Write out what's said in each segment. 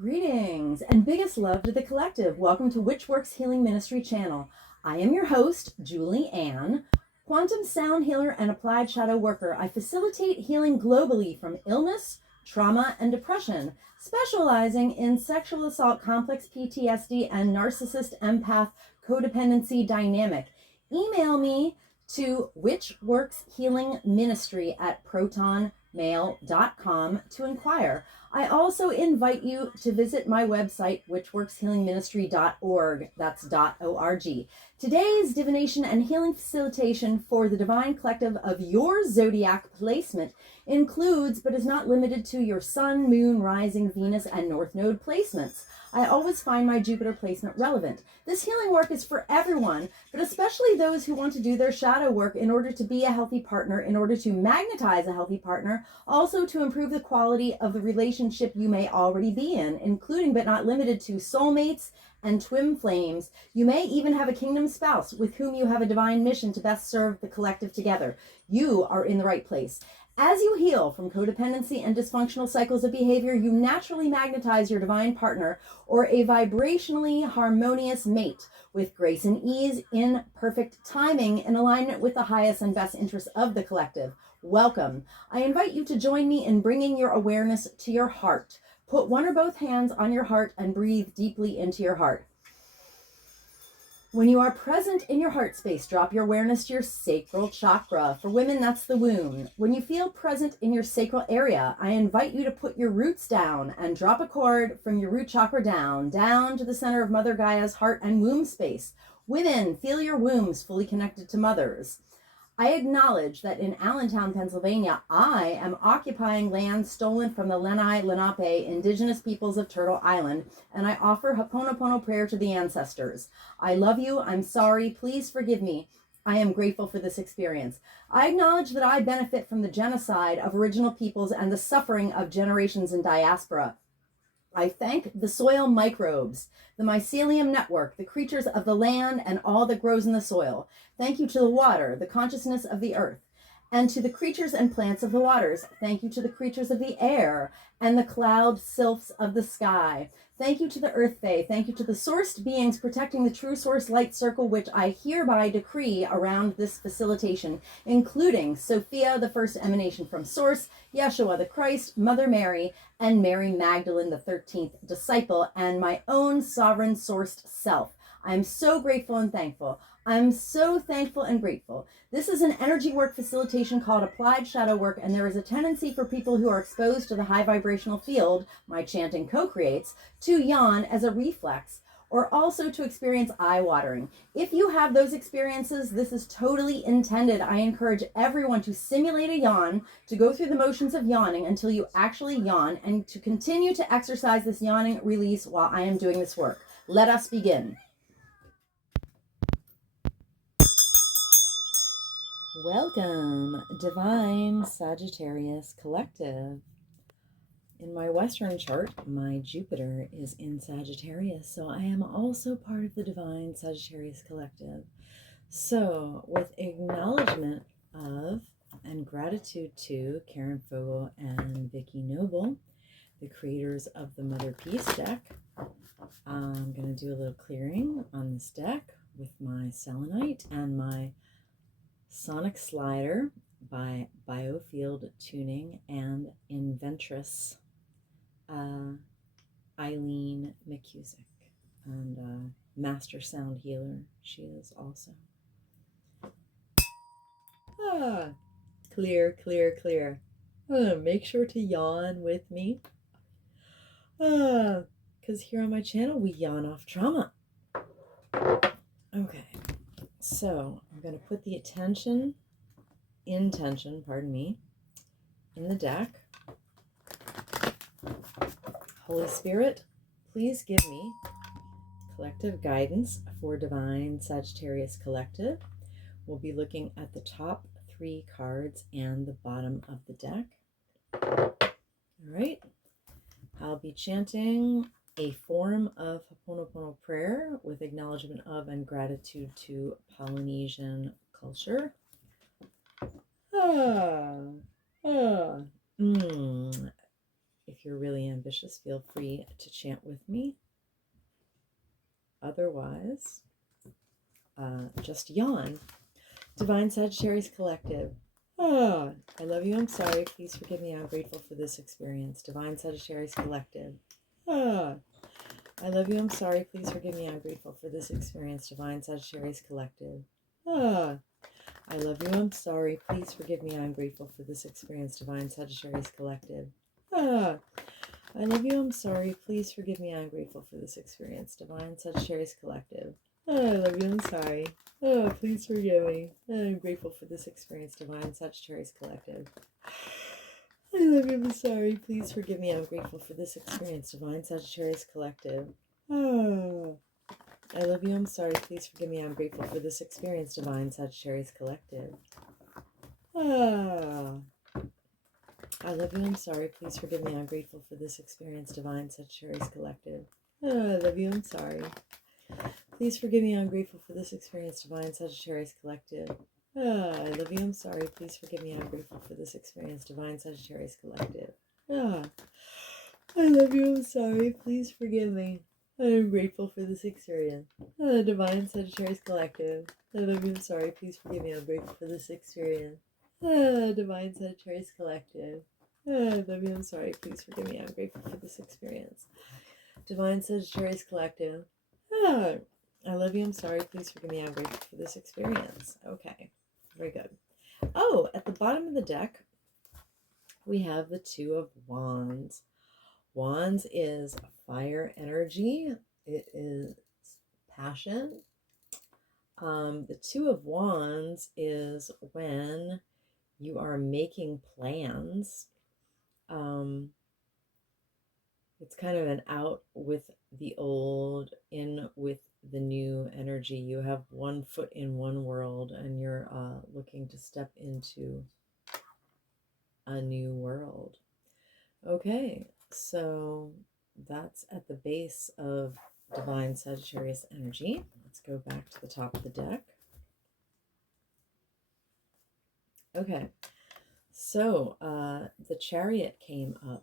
Greetings and biggest love to the collective. Welcome to Witch Works Healing Ministry channel. I am your host, Julie Ann, quantum sound healer and applied shadow worker. I facilitate healing globally from illness, trauma, and depression, specializing in sexual assault, complex PTSD, and narcissist empath codependency dynamic. Email me to witchworkshealingministry@protonmail.com to inquire. I also invite you to visit my website, witchworkshealingministry.org. That's .org. Today's divination and healing facilitation for the divine collective of your zodiac placement includes, but is not limited to, your sun, moon, rising, Venus, and north node placements. I always find my Jupiter placement relevant. This healing work is for everyone, but especially those who want to do their shadow work in order to be a healthy partner, in order to magnetize a healthy partner, also to improve the quality of the relationship you may already be in, including but not limited to soulmates and twin flames. You may even have a kingdom spouse with whom you have a divine mission to best serve the collective together. You are in the right place. As you heal from codependency and dysfunctional cycles of behavior, you naturally magnetize your divine partner or a vibrationally harmonious mate with grace and ease, in perfect timing, in alignment with the highest and best interests of the collective. Welcome. I invite you to join me in bringing your awareness to your heart. Put one or both hands on your heart and breathe deeply into your heart. When you are present in your heart space, drop your awareness to your sacral chakra. For women, that's the womb. When you feel present in your sacral area, I invite you to put your roots down and drop a cord from your root chakra down to the center of Mother Gaia's heart and womb space. Women, feel your wombs fully connected to mothers. I acknowledge that in Allentown, Pennsylvania, I am occupying land stolen from the Lenni Lenape indigenous peoples of Turtle Island, and I offer Ho'oponopono prayer to the ancestors. I love you. I'm sorry. Please forgive me. I am grateful for this experience. I acknowledge that I benefit from the genocide of original peoples and the suffering of generations in diaspora. I thank the soil microbes, the mycelium network, the creatures of the land, and all that grows in the soil. Thank you to the water, the consciousness of the earth, and to the creatures and plants of the waters. Thank you to the creatures of the air and the cloud sylphs of the sky. Thank you to the earth fae. Thank you to the sourced beings protecting the true source light circle, which I hereby decree around this facilitation, including Sophia, the first emanation from source, Yeshua the Christ, Mother Mary, and Mary Magdalene, the 13th disciple, and my own sovereign sourced self. I'm so grateful and thankful. I'm so thankful and grateful. This is an energy work facilitation called applied shadow work, and there is a tendency for people who are exposed to the high vibrational field my chanting co-creates to yawn as a reflex, or also to experience eye watering. If you have those experiences, this is totally intended. I encourage everyone to simulate a yawn, to go through the motions of yawning until you actually yawn, and to continue to exercise this yawning release while I am doing this work. Let us begin. Welcome, Divine Sagittarius Collective. In my Western chart, my Jupiter is in Sagittarius, so I am also part of the Divine Sagittarius Collective. So, with acknowledgement of and gratitude to Karen Fogel and Vicki Noble, the creators of the Mother Peace deck, I'm going to do a little clearing on this deck with my selenite and my Sonic Slider by Biofield Tuning and Inventress Eileen McCusick, and Master Sound Healer she is also. Clear, clear, clear. Make sure to yawn with me, because here on my channel we yawn off trauma. Okay, so I'm going to put the intention, in the deck. Holy Spirit, please give me collective guidance for Divine Sagittarius Collective. We'll be looking at the top 3 cards and the bottom of the deck. All right. I'll be chanting a form of Ho'oponopono prayer with acknowledgement of and gratitude to Polynesian culture. If If you're really ambitious, feel free to chant with me. Otherwise, just yawn. Divine Sagittarius Collective. Ah, I love you. I'm sorry. Please forgive me. I'm grateful for this experience. Divine Sagittarius Collective. Ah, I love you. I'm sorry. Please forgive me. I'm grateful for this experience. Divine Sagittarius Collective. Ah, I love you. I'm sorry. Please forgive me. I'm grateful for this experience. Divine Sagittarius Collective. Ah, I love you. I'm sorry. Please forgive me. I'm grateful for this experience. Divine Sagittarius Collective. Oh, I love you. I'm sorry. Oh, please forgive me. I'm grateful for this experience. Divine Sagittarius Collective. I love you. I'm sorry. Please forgive me. I'm grateful for this experience. Divine Sagittarius Collective. Oh, I love you. I'm sorry. Please forgive me. I'm grateful for this experience. Divine Sagittarius Collective. Ah. I love you. I'm sorry. Please forgive me. I'm grateful for this experience. Divine Sagittarius Collective. Oh, I love you. I'm sorry. Please forgive me. I'm grateful for this experience. Divine Sagittarius Collective. Oh, I love you. I'm sorry. Please forgive me. I'm grateful for this experience. Divine Sagittarius Collective. Oh, I love you. I'm sorry. Please forgive me. I'm grateful for this experience. Oh, Divine Sagittarius Collective. I love you. I'm sorry. Please forgive me. I'm grateful for this experience. Ah, Divine Sagittarius Collective. Ah, I love you. I'm sorry. Please forgive me. I'm grateful for this experience. Divine Sagittarius Collective. Ah, I love you. I'm sorry. Please forgive me. I'm grateful for this experience. Okay, very good. Oh, at the bottom of the deck, we have the Two of Wands. Wands is fire energy. It is passion. The Two of Wands is when you are making plans. It's kind of an out with the old, in with the new energy. You have one foot in one world and you're looking to step into a new world. Okay, so that's at the base of Divine Sagittarius energy. Let's go back to the top of the deck. Okay, so the Chariot came up.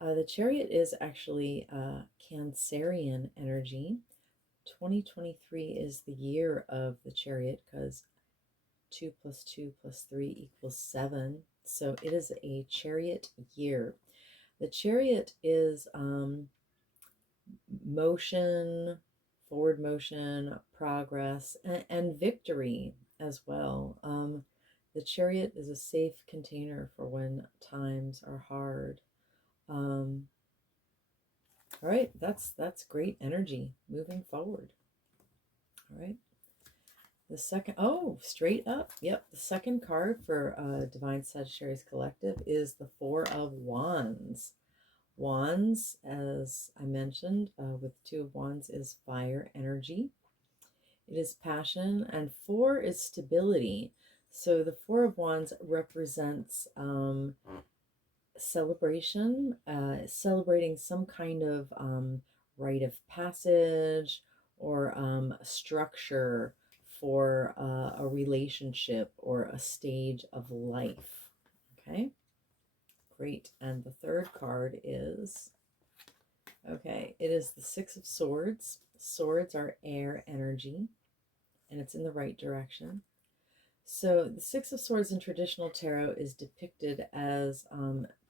The Chariot is actually Cancerian energy. 2023 is the year of the Chariot because 2 + 2 + 3 equals 7. So it is a Chariot year. The Chariot is motion, forward motion, progress, and victory as well. The Chariot is a safe container for when times are hard. All right, that's great energy moving forward. All right. The second, oh, straight up. Yep. The second card for Divine Sagittarius Collective is the Four of Wands. Wands, as I mentioned, with Two of Wands is fire energy. It is passion, and four is stability. So the Four of Wands represents celebration, celebrating some kind of rite of passage or structure for a relationship or a stage of life. Okay, great. And the third card is, okay, it is the Six of Swords. Swords are air energy, and it's in the right direction. So the Six of Swords in traditional tarot is depicted as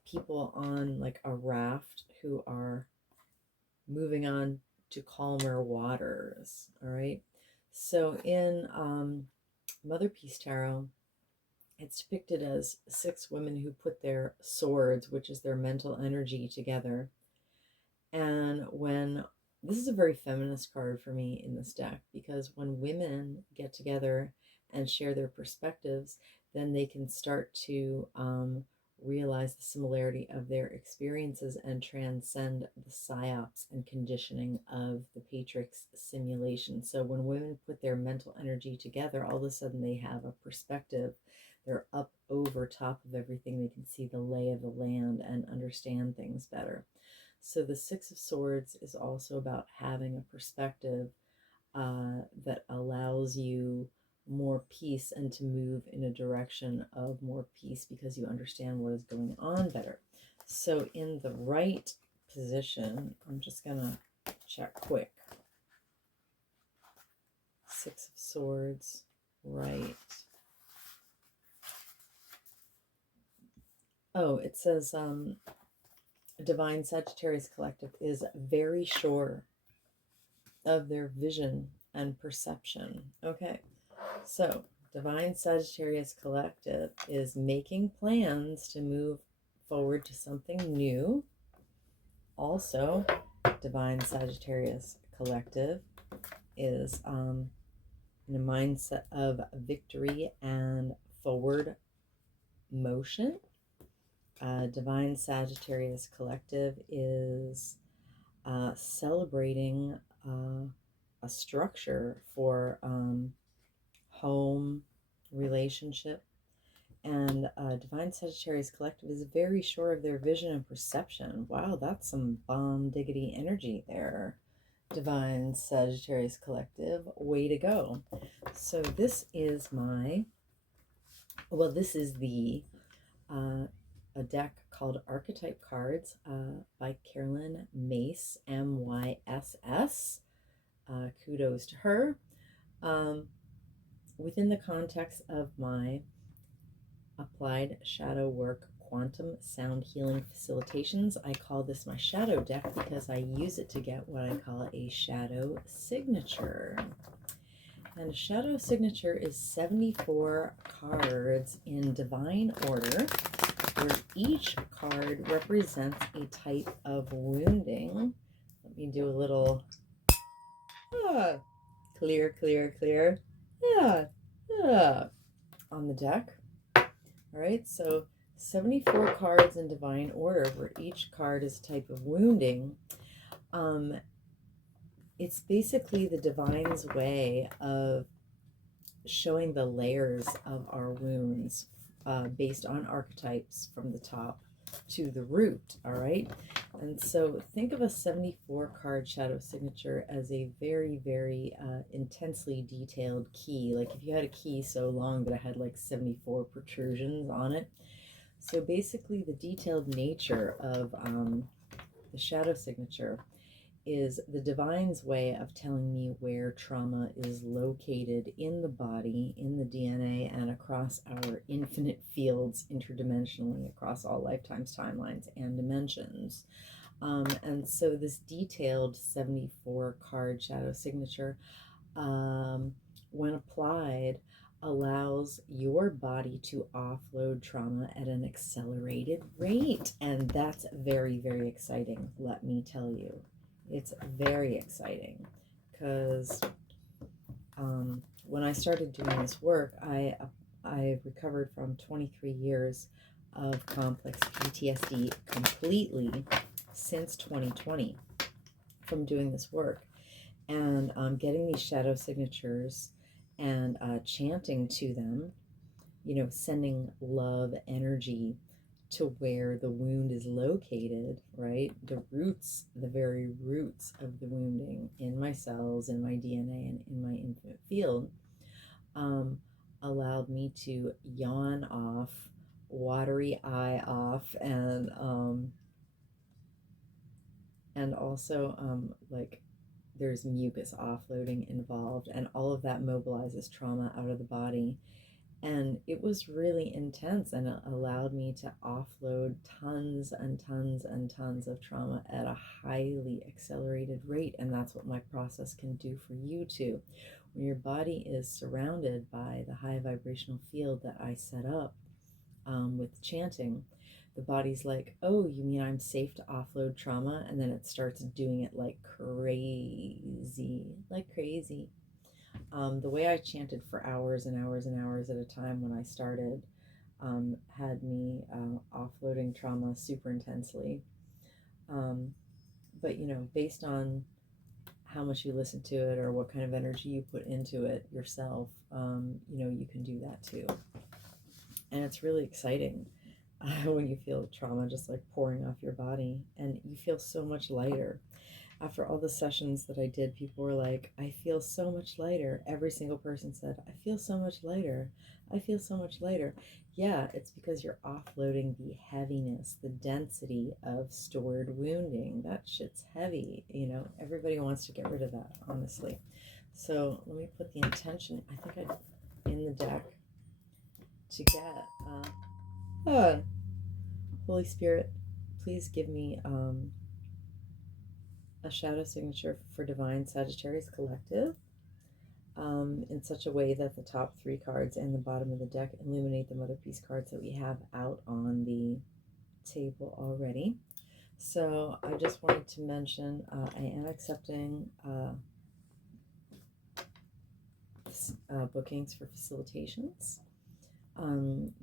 people on like a raft who are moving on to calmer waters. All right. So in Mother Peace Tarot, it's depicted as six women who put their swords, which is their mental energy, together. And when this is a very feminist card for me in this deck, because when women get together and share their perspectives, then they can start to realize the similarity of their experiences and transcend the psyops and conditioning of the Patrix simulation. So when women put their mental energy together, all of a sudden they have a perspective. They're up over top of everything. They can see the lay of the land and understand things better. So the Six of Swords is also about having a perspective that allows you more peace and to move in a direction of more peace because you understand what is going on better. So in the right position, I'm just going to check quick. 6 of Swords, right. Oh, it says Divine Sagittarius Collective is very sure of their vision and perception. Okay, so Divine Sagittarius Collective is making plans to move forward to something new. Also, Divine Sagittarius Collective is in a mindset of victory and forward motion. Divine Sagittarius Collective is celebrating a structure for home, relationship, and Divine Sagittarius Collective is very sure of their vision and perception. Wow, that's some bomb diggity energy there. Divine Sagittarius Collective, way to go. So this is this is the a deck called Archetype Cards by Carolyn Mace, MYSS. Kudos to her. Within the context of my applied shadow work quantum sound healing facilitations, I call this my shadow deck because I use it to get what I call a shadow signature. And a shadow signature is 74 cards in divine order, where each card represents a type of wounding. Let me do a little clear on the deck. All right, so 74 cards in divine order, where each card is a type of wounding. It's basically the divine's way of showing the layers of our wounds based on archetypes from the top to the root, all right? And so think of a 74 card shadow signature as a very, very intensely detailed key. Like if you had a key so long that it had like 74 protrusions on it. So basically the detailed nature of the shadow signature is the divine's way of telling me where trauma is located in the body, in the DNA, and across our infinite fields interdimensionally across all lifetimes, timelines, and dimensions. And so this detailed 74 card shadow signature, when applied, allows your body to offload trauma at an accelerated rate. And that's very, very exciting, let me tell you. It's very exciting because when I started doing this work, I recovered from 23 years of complex PTSD completely since 2020 from doing this work. And getting these shadow signatures and chanting to them, you know, sending love energy to where the wound is located, right? The roots, the very roots of the wounding in my cells, in my DNA, and in my infinite field, allowed me to yawn off, watery eye off, and also like there's mucus offloading involved, and all of that mobilizes trauma out of the body. And it was really intense, and it allowed me to offload tons and tons and tons of trauma at a highly accelerated rate. And that's what my process can do for you too. When your body is surrounded by the high vibrational field that I set up with chanting, the body's like, oh, you mean I'm safe to offload trauma? And then it starts doing it like crazy, The way I chanted for hours and hours and hours at a time when I started had me offloading trauma super intensely. But, you know, based on how much you listen to it or what kind of energy you put into it yourself, you know, you can do that too. And it's really exciting when you feel trauma just like pouring off your body, and you feel so much lighter. After all the sessions that I did, people were like, I feel so much lighter. Every single person said, I feel so much lighter. I feel so much lighter. Yeah, it's because you're offloading the heaviness, the density of stored wounding. That shit's heavy. You know, everybody wants to get rid of that, honestly. So let me put the intention, I think in the deck to get, Holy Spirit, please give me a shadow signature for Divine Sagittarius Collective in such a way that the top 3 cards and the bottom of the deck illuminate the Mother Peace cards that we have out on the table already. So I just wanted to mention I am accepting bookings for facilitations.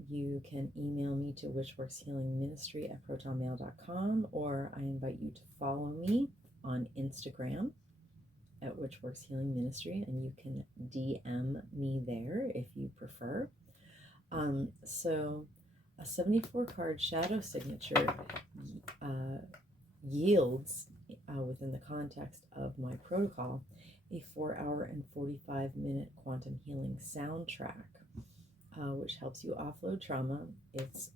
You can email me to witchworkshealingministry@protonmail.com, or I invite you to follow me on Instagram at Witchworks Healing Ministry, and you can DM me there if you prefer. So a 74 card shadow signature yields, within the context of my protocol, a 4-hour and 45-minute quantum healing soundtrack, which helps you offload trauma. It's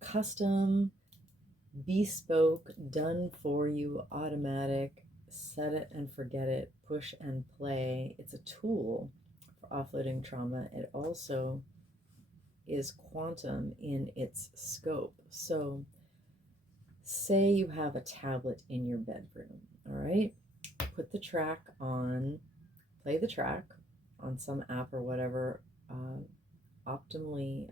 custom, bespoke, done for you, automatic, set it and forget it, push and play. It's a tool for offloading trauma. It also is quantum in its scope. So say you have a tablet in your bedroom, all right? Put the track on, play the track on some app or whatever, optimally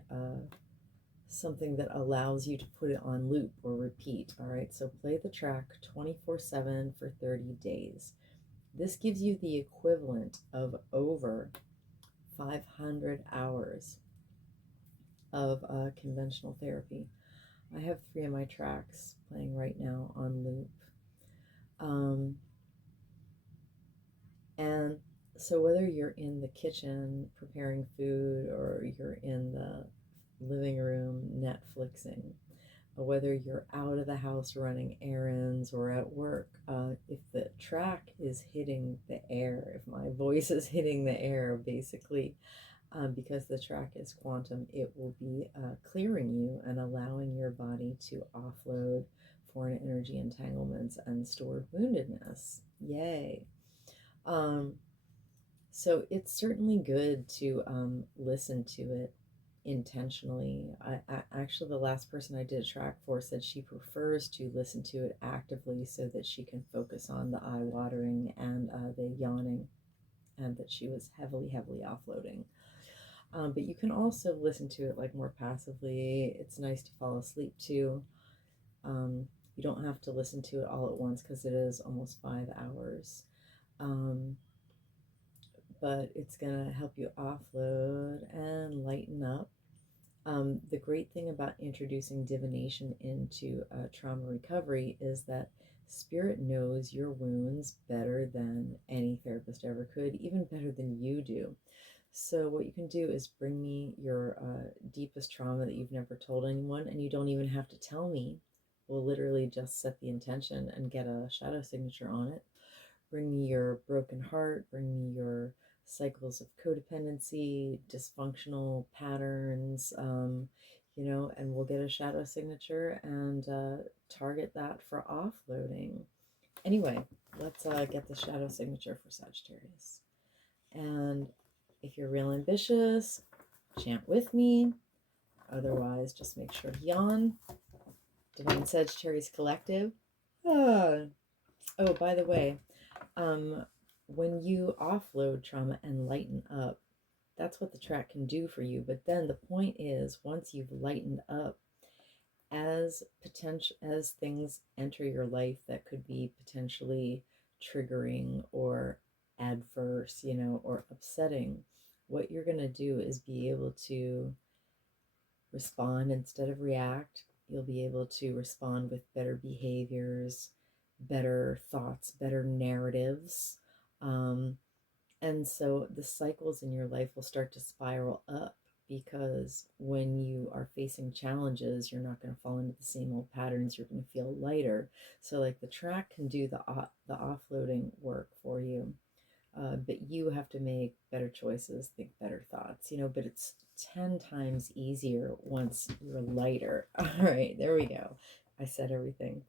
something that allows you to put it on loop or repeat. All right, so play the track 24/7 for 30 days. This gives you the equivalent of over 500 hours of conventional therapy. I have 3 of my tracks playing right now on loop. And so whether you're in the kitchen preparing food, or you're in the living room Netflixing, or whether you're out of the house running errands or at work, if the track is hitting the air, if my voice is hitting the air, basically, because the track is quantum, it will be clearing you and allowing your body to offload foreign energy entanglements and stored woundedness. Yay. So it's certainly good to listen to it intentionally. Actually, the last person I did a track for said she prefers to listen to it actively so that she can focus on the eye watering and the yawning, and that she was heavily offloading. But you can also listen to it like more passively. It's nice to fall asleep to. You don't have to listen to it all at once because it is almost 5 hours. But it's going to help you offload and lighten up. The great thing about introducing divination into trauma recovery is that Spirit knows your wounds better than any therapist ever could, even better than you do. So what you can do is bring me your deepest trauma that you've never told anyone, and you don't even have to tell me. We'll literally just set the intention and get a shadow signature on it. Bring me your broken heart, bring me your cycles of codependency, dysfunctional patterns, and we'll get a shadow signature and target that for offloading. Anyway, let's get the shadow signature for Sagittarius. And if you're real ambitious, chant with me. Otherwise, just make sure to yawn. Divine Sagittarius Collective. Oh, by the way, when you offload trauma and lighten up, that's what the track can do for you. But then the point is, once you've lightened up, as things enter your life that could be potentially triggering or adverse, or upsetting, what you're going to do is be able to respond instead of react. You'll be able to respond with better behaviors, better thoughts, better narratives. And so the cycles in your life will start to spiral up because when you are facing challenges, you're not going to fall into the same old patterns. You're going to feel lighter. So like the track can do the offloading work for you, but you have to make better choices, think better thoughts, but it's 10 times easier once you're lighter. All right, there we go. I said everything.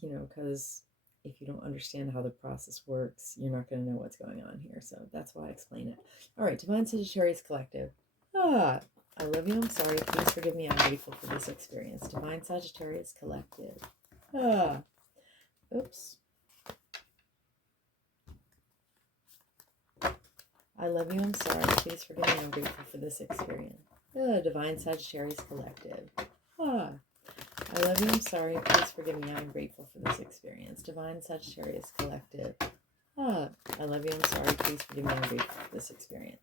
Because if you don't understand how the process works, you're not going to know what's going on here. So that's why I explain it. All right, Divine Sagittarius Collective. I love you. I'm sorry. Please forgive me. I'm grateful for this experience. Divine Sagittarius Collective. Oops. I love you. I'm sorry. Please forgive me. I'm grateful for this experience. Divine Sagittarius Collective. I love you. I'm sorry. Please forgive me. I'm grateful for this experience. Divine Sagittarius Collective. I love you. I'm sorry. Please forgive me. I'm grateful for this experience.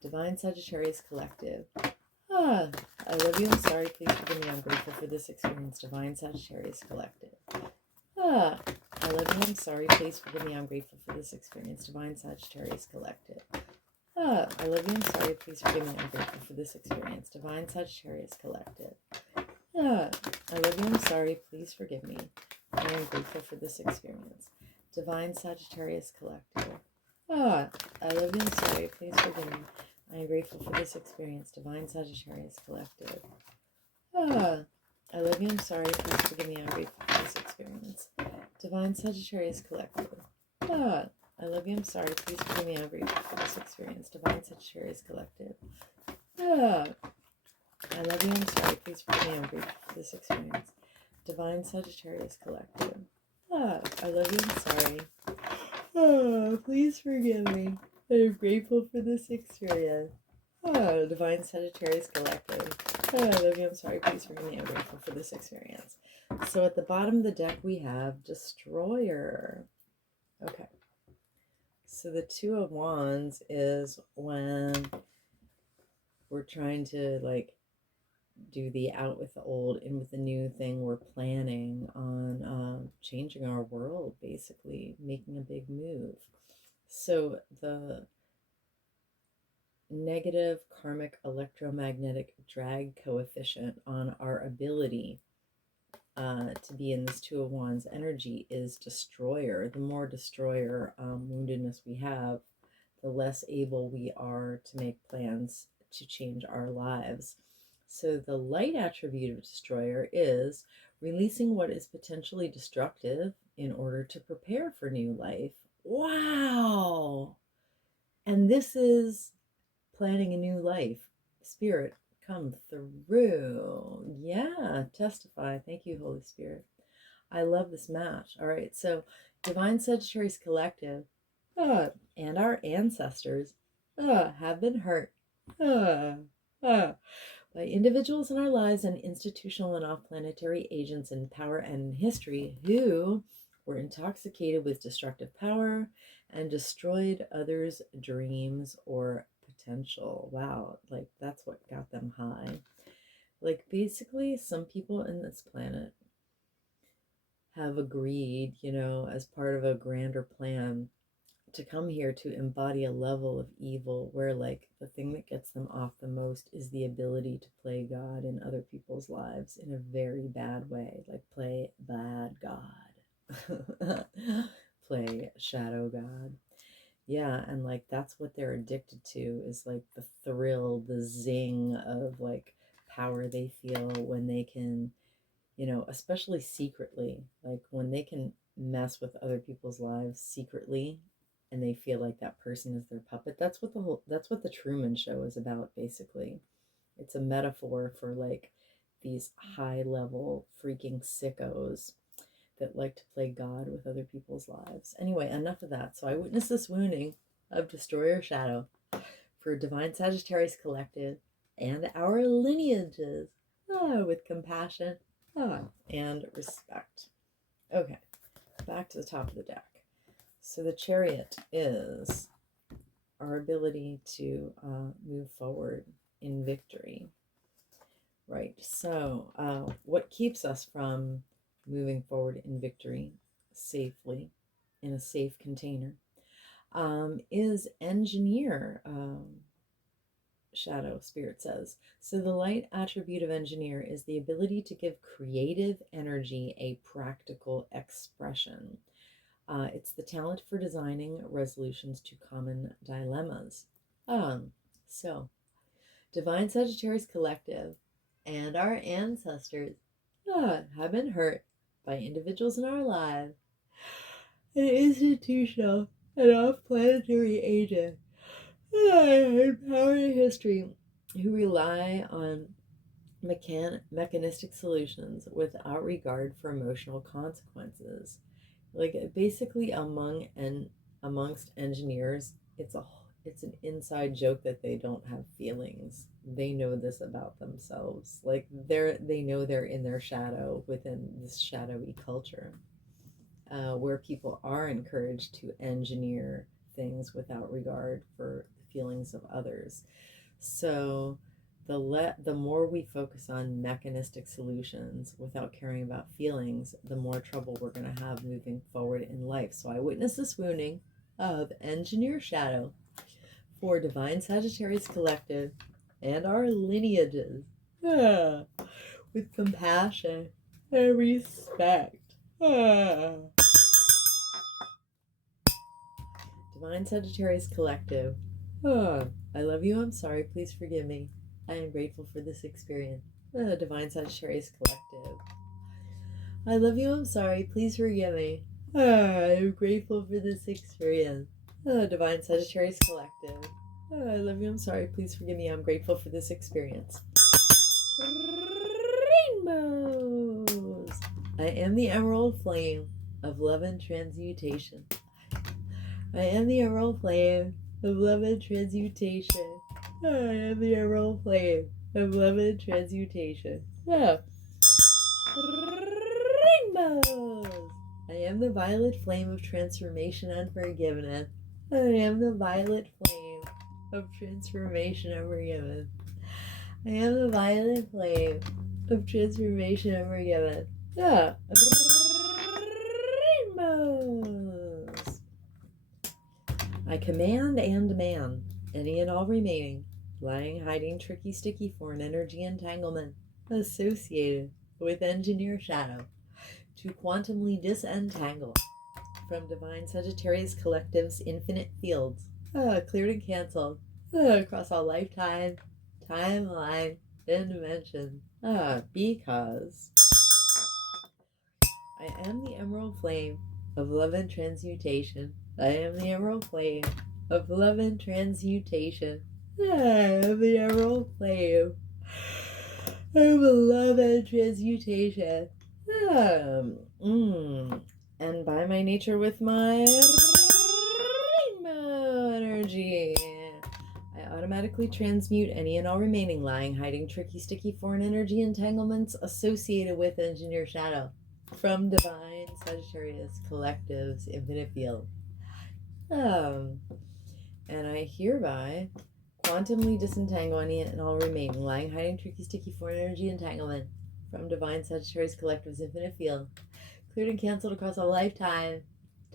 Divine Sagittarius Collective. I love you. I'm sorry. Please forgive me. I'm grateful for this experience. Divine Sagittarius Collective. I love you. I'm sorry. Please forgive me. I'm grateful for this experience. Divine Sagittarius Collective. I love you. I'm sorry. Please forgive me. I'm grateful for this experience. Divine Sagittarius Collective. I love you. I'm sorry. Please forgive me. I am grateful for this experience. Divine Sagittarius Collective. I love you. I'm sorry. Please forgive me. I am grateful for this experience. Divine Sagittarius Collective. I love you. I'm sorry. Please forgive me. I'm grateful for this experience. Divine Sagittarius Collective. I love you. I'm sorry. Please forgive me. I'm grateful for this experience. Divine Sagittarius Collective. I love you. I'm sorry. Please forgive me. I'm grateful for this experience. Divine Sagittarius Collective. I love you. I'm sorry. Please forgive me. I'm grateful for this experience. Divine Sagittarius Collective. I love you. I'm sorry. Please forgive me. I'm grateful for this experience. So at the bottom of the deck, we have Destroyer. Okay. So the Two of Wands is when we're trying to do the out with the old, in with the new thing. We're planning on changing our world, basically, making a big move. So the negative karmic electromagnetic drag coefficient on our ability to be in this Two of Wands energy is Destroyer. The more Destroyer woundedness we have, the less able we are to make plans to change our lives. So the light attribute of Destroyer is releasing what is potentially destructive in order to prepare for new life. Wow! And this is planning a new life. Spirit, come through. Yeah, testify. Thank you, Holy Spirit. I love this match. All right, so Divine Sagittarius Collective and our ancestors have been hurt by individuals in our lives and institutional and off-planetary agents in power and in history who were intoxicated with destructive power and destroyed others' dreams or potential. Wow, that's what got them high. Basically, some people in this planet have agreed, as part of a grander plan, to come here to embody a level of evil where the thing that gets them off the most is the ability to play God in other people's lives in a very bad way, play bad God. Play shadow God. Yeah, and that's what they're addicted to, is the thrill, the zing of power they feel when they can, especially secretly, when they can mess with other people's lives secretly and they feel like that person is their puppet. That's what the Truman Show is about, basically. It's a metaphor for these high level freaking sickos that like to play God with other people's lives. Anyway, enough of that. So I witnessed this wounding of Destroyer Shadow for Divine Sagittarius Collective and our lineages with compassion and respect. Okay, back to the top of the deck. So the Chariot is our ability to move forward in victory. Right, so what keeps us from moving forward in victory safely, in a safe container, is engineer. shadow, Spirit says. So the light attribute of engineer is the ability to give creative energy a practical expression. It's the talent for designing resolutions to common dilemmas. So, Divine Sagittarius Collective and our ancestors have been hurt by individuals in our lives, an institutional and off-planetary agent in power and history who rely on mechanistic solutions without regard for emotional consequences. Like basically amongst engineers, it's an inside joke that they don't have feelings. They know this about themselves. Like they know they're in their shadow within this shadowy culture, where people are encouraged to engineer things without regard for the feelings of others. So the more we focus on mechanistic solutions without caring about feelings, the more trouble we're going to have moving forward in life. So I witnessed this wounding of engineer shadow for Divine Sagittarius Collective and our lineages, with compassion and respect. Divine Sagittarius Collective. I love you. I'm sorry. Please forgive me. I am grateful for this experience. Divine Sagittarius Collective. I love you. I'm sorry. Please forgive me. I am grateful for this experience. Divine Sagittarius Collective. I love you. I'm sorry. Please forgive me. I'm grateful for this experience. Rainbows. I am the emerald flame of love and transmutation. I am the emerald flame of love and transmutation. I am the emerald flame of love and transmutation. Rainbows! I am the violet flame of transformation and forgiveness. I am the violet flame of transformation and forgiveness. I am the violet flame of transformation and forgiveness. Rainbows! I command and demand any and all remaining, lying, hiding, tricky, sticky foreign energy entanglement associated with engineer shadow to quantumly disentangle from Divine Sagittarius Collective's infinite fields, cleared and canceled, across all lifetime, timeline, and dimension, because I am the emerald flame of love and transmutation. I am the emerald flame of love and transmutation. I am the emerald flame of love and transmutation. And by my nature with my rainbow energy, I automatically transmute any and all remaining lying, hiding, tricky, sticky foreign energy entanglements associated with engineer shadow from Divine Sagittarius Collective's infinite field. And I hereby quantumly disentangle any and all remaining lying, hiding, tricky, sticky foreign energy entanglement from Divine Sagittarius Collective's infinite field, cleared and canceled across a lifetime,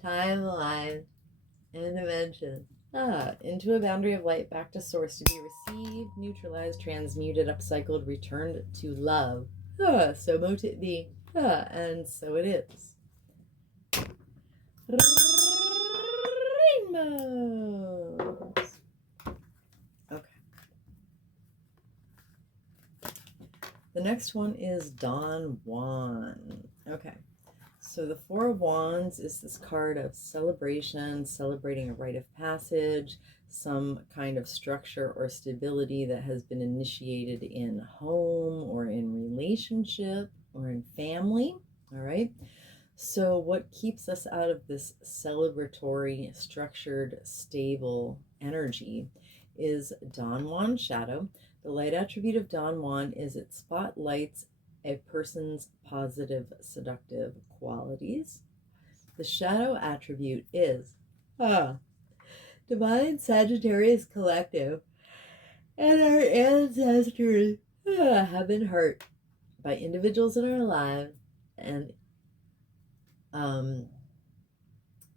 timeline, and dimension. Into a boundary of light, back to source, to be received, neutralized, transmuted, upcycled, returned to love. So mote it be. And so it is. Rainbows. Okay. The next one is Don Juan. Okay. So the Four of Wands is this card of celebration, celebrating a rite of passage, some kind of structure or stability that has been initiated in home or in relationship or in family. All right. So what keeps us out of this celebratory, structured, stable energy is Don Juan shadow. The light attribute of Don Juan is it spotlights a person's positive, seductive qualities. The shadow attribute is Divine Sagittarius Collective and our ancestors have been hurt by individuals in our lives and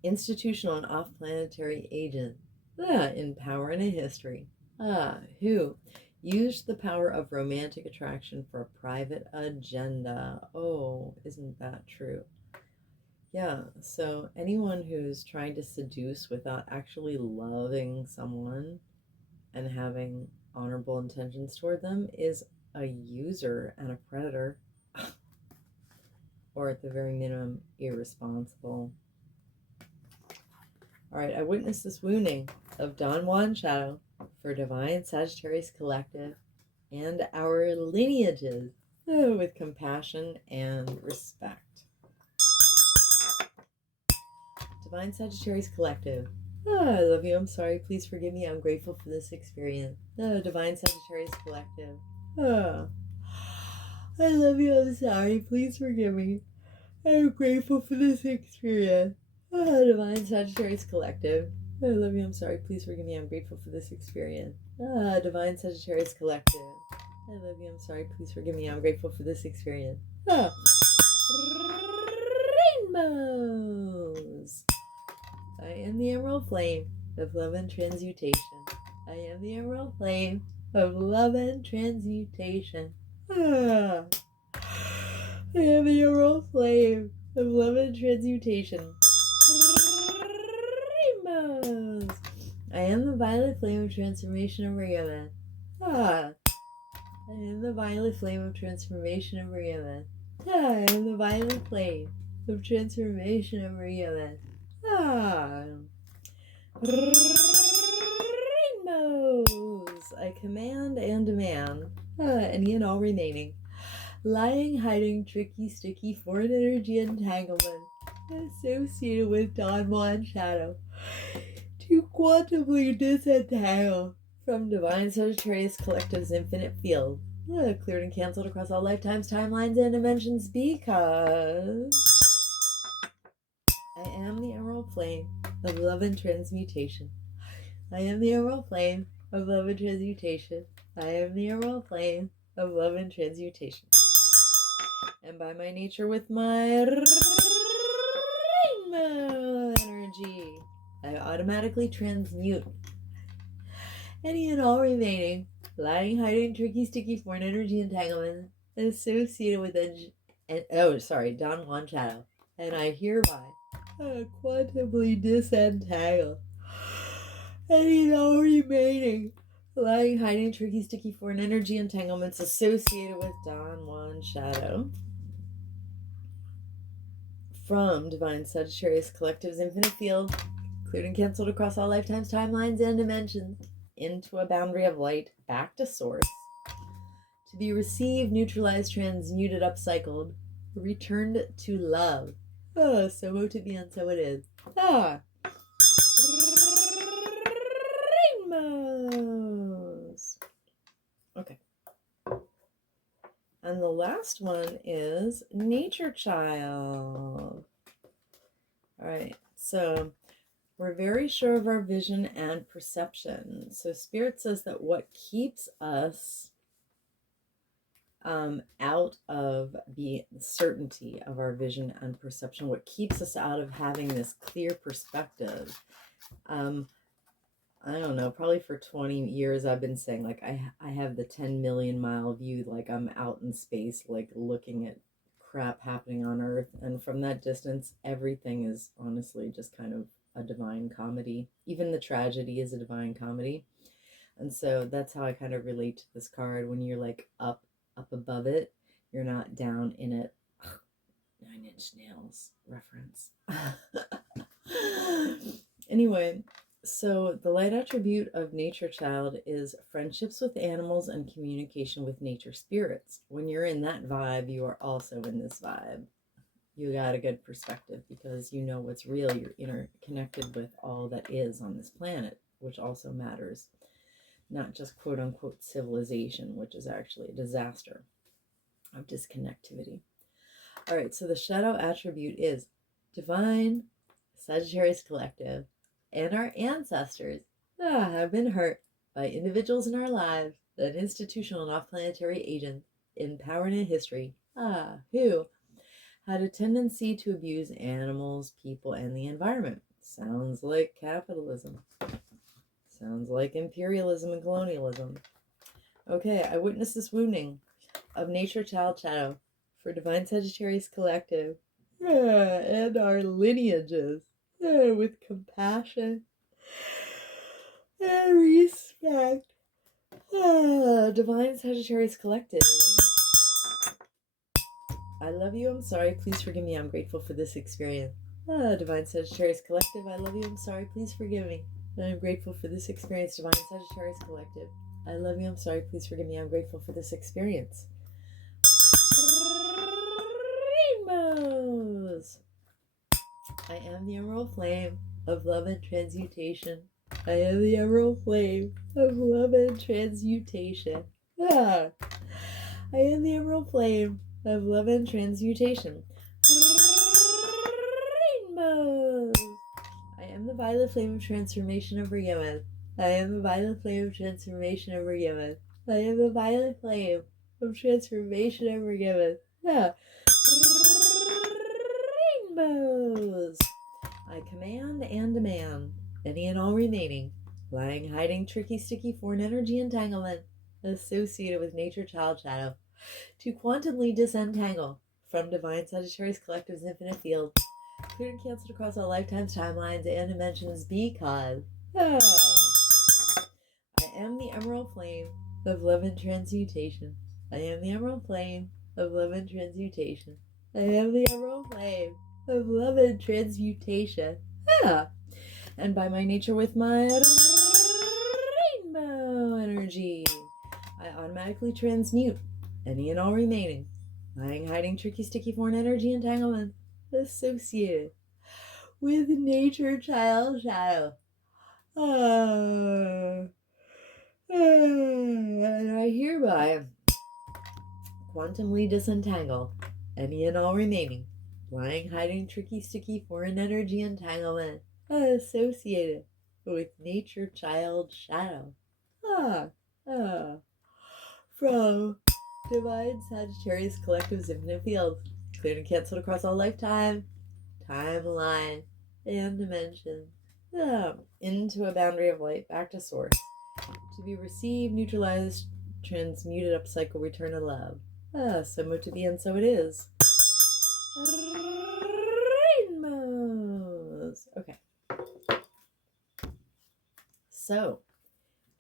institutional and off-planetary agents in power and in history Who used the power of romantic attraction for a private agenda. Oh, isn't that true? Yeah, so anyone who's trying to seduce without actually loving someone and having honorable intentions toward them is a user and a predator, or at the very minimum, irresponsible. All right, I witnessed this wounding of Don Juan Shadow for Divine Sagittarius Collective and our lineages with compassion and respect. Divine Sagittarius Collective. I love you. I'm sorry. Please forgive me. I'm grateful for this experience. Divine Sagittarius Collective. I love you. I'm sorry. Please forgive me. I'm grateful for this experience. Divine Sagittarius Collective. I love you. I'm sorry. Please forgive me. I'm grateful for this experience. Divine Sagittarius Collective. I love you. I'm sorry. Please forgive me. I'm grateful for this experience. Rainbows. I am the emerald flame of love and transmutation. I am the emerald flame of love and transmutation. I am the emerald flame of love and transmutation. Rainbows. I am the violet flame of transformation of Riyaman. I am the violet flame of transformation of Riyaman. I am the violet flame of transformation of Riyaman. Rainbows. I command and demand any and all remaining lying, hiding, tricky, sticky, foreign energy entanglement associated with Don Juan Shadow to quantumly disentangle from Divine Sagittarius Collective's infinite field, cleared and canceled across all lifetimes, timelines, and dimensions, because I am the emerald flame of love and transmutation. I am the emerald flame of love and transmutation. I am the emerald flame of love and transmutation. And by my nature, with my rainbow energy, I automatically transmute any and all remaining lying, hiding, tricky, sticky, foreign energy entanglement associated with Don Juan Shadow. And I hereby quantumly disentangle any and all remaining lying, hiding, tricky, sticky, foreign energy entanglements associated with Don Juan Shadow from Divine Sagittarius Collective's infinite field, cleared and canceled across all lifetimes, timelines, and dimensions, into a boundary of light, back to source, to be received, neutralized, transmuted, upcycled, returned to love. So mo to be, and so it is. Rainbows. Okay. And the last one is Nature Child. All right, so we're very sure of our vision and perception. So Spirit says that what keeps us out of the certainty of our vision and perception, what keeps us out of having this clear perspective, I don't know, probably for 20 years I've been saying, like, I have the 10 million mile view, like I'm out in space, like looking at crap happening on Earth, and from that distance everything is honestly just kind of a divine comedy. Even the tragedy is a divine comedy. And so that's how I kind of relate to this card. When you're like up above it, you're not down in it. 9 Inch Nails reference. Anyway, so the light attribute of Nature Child is friendships with animals and communication with nature spirits. When you're in that vibe, you are also in this vibe. You got a good perspective because you know what's real. You're interconnected with all that is on this planet, which also matters. Not just quote unquote civilization, which is actually a disaster of disconnectivity. All right, so the shadow attribute is Divine Sagittarius Collective, and our ancestors have been hurt by individuals in our lives and institutional and off-planetary agents in power and in history who had a tendency to abuse animals, people, and the environment. Sounds like capitalism. Sounds like imperialism and colonialism. Okay, I witness this wounding of nature child shadow for Divine Sagittarius Collective and our lineages with compassion and respect. Divine Sagittarius Collective. I love you, I'm sorry, please forgive me, I'm grateful for this experience. Divine Sagittarius Collective, I love you, I'm sorry, please forgive me. I'm grateful for this experience, Divine Sagittarius Collective. I love you, I'm sorry, please forgive me, I'm grateful for this experience. Rainbows! I am the emerald flame of love and transmutation. I am the emerald flame of love and transmutation. I am the emerald flame of love and transmutation. Rainbows! I am the violet flame of transformation over Yemen. I am the violet flame of transformation over Yemen. I am the violet flame of transformation over Yemen. Rainbows! I command and demand any and all remaining lying, hiding, tricky, sticky foreign energy entanglement associated with nature child shadow to quantumly disentangle from Divine Sagittarius Collective's infinite field, cleared and canceled across all lifetimes, timelines, and dimensions because I am the emerald flame of love and transmutation. I am the emerald flame of love and transmutation. I am the emerald flame of love and transmutation. And by my nature with my rainbow energy, I automatically transmute any and all remaining lying, hiding, tricky, sticky foreign energy entanglement associated with nature child shadow. And I hereby quantumly disentangle any and all remaining lying, hiding, tricky, sticky foreign energy entanglement associated with nature child shadow. From Divine Sagittarius Collective's infinite field, cleared and canceled across all lifetime, timeline, and dimension, into a boundary of light, back to source, to be received, neutralized, transmuted, upcycle, return to love. So much to be, and so it is. Rainbows. Okay. So,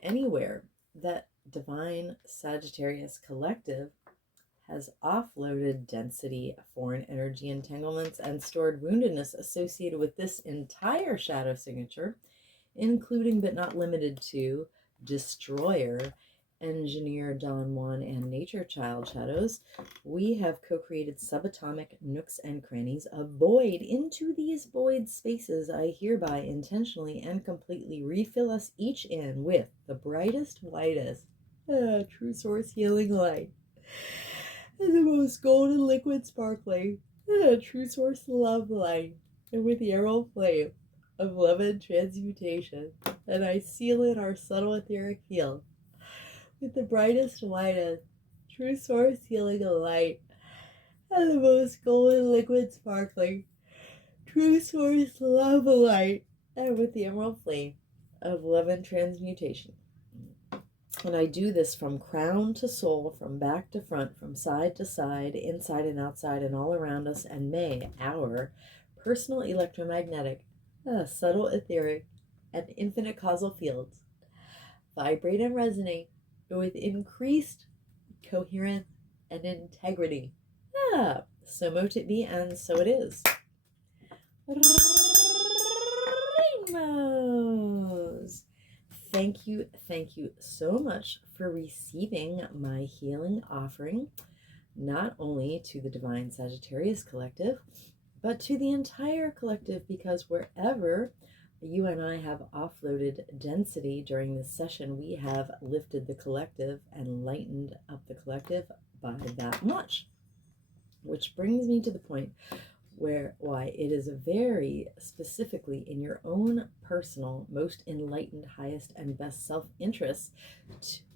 anywhere that Divine Sagittarius Collective has offloaded density, foreign energy entanglements, and stored woundedness associated with this entire shadow signature, including but not limited to Destroyer, Engineer, Don Juan, and Nature Child shadows, we have co-created subatomic nooks and crannies of void. Into these void spaces, I hereby intentionally and completely refill us each in with the brightest, whitest, true source healing light, and the most golden liquid sparkling, true source love light, and with the emerald flame of love and transmutation. And I seal in our subtle etheric field with the brightest, whitest, true source healing light, and the most golden liquid sparkling, true source love light, and with the emerald flame of love and transmutation. And I do this from crown to soul, from back to front, from side to side, inside and outside, and all around us. And may our personal electromagnetic, subtle etheric, and infinite causal fields vibrate and resonate with increased coherence and integrity. So mote it be, and so it is. Rainbows. Thank you so much for receiving my healing offering, not only to the Divine Sagittarius Collective, but to the entire collective, because wherever you and I have offloaded density during this session, we have lifted the collective and lightened up the collective by that much. Which brings me to the point why it is very specifically in your own personal, most enlightened, highest, and best self-interest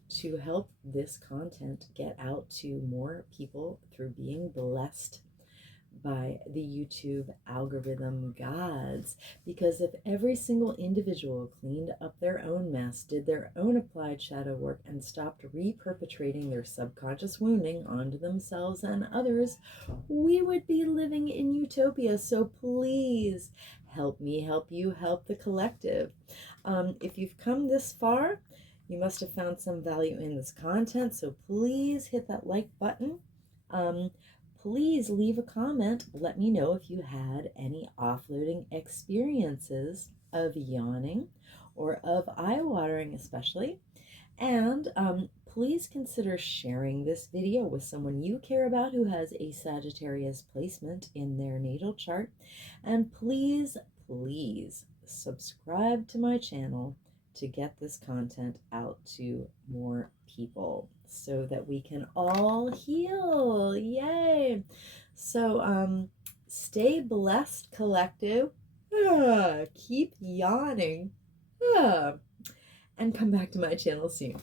to help this content get out to more people through being blessed by the YouTube algorithm gods. Because if every single individual cleaned up their own mess, did their own applied shadow work, and stopped re-perpetrating their subconscious wounding onto themselves and others, we would be living in utopia. So please help me help you help the collective. If you've come this far, you must have found some value in this content, so please hit that like button. Please leave a comment. Let me know if you had any offloading experiences of yawning or of eye watering especially. And please consider sharing this video with someone you care about who has a Sagittarius placement in their natal chart. And please, please subscribe to my channel to get this content out to more people so that we can all heal. Yay! So stay blessed, collective. Keep yawning. And come back to my channel soon.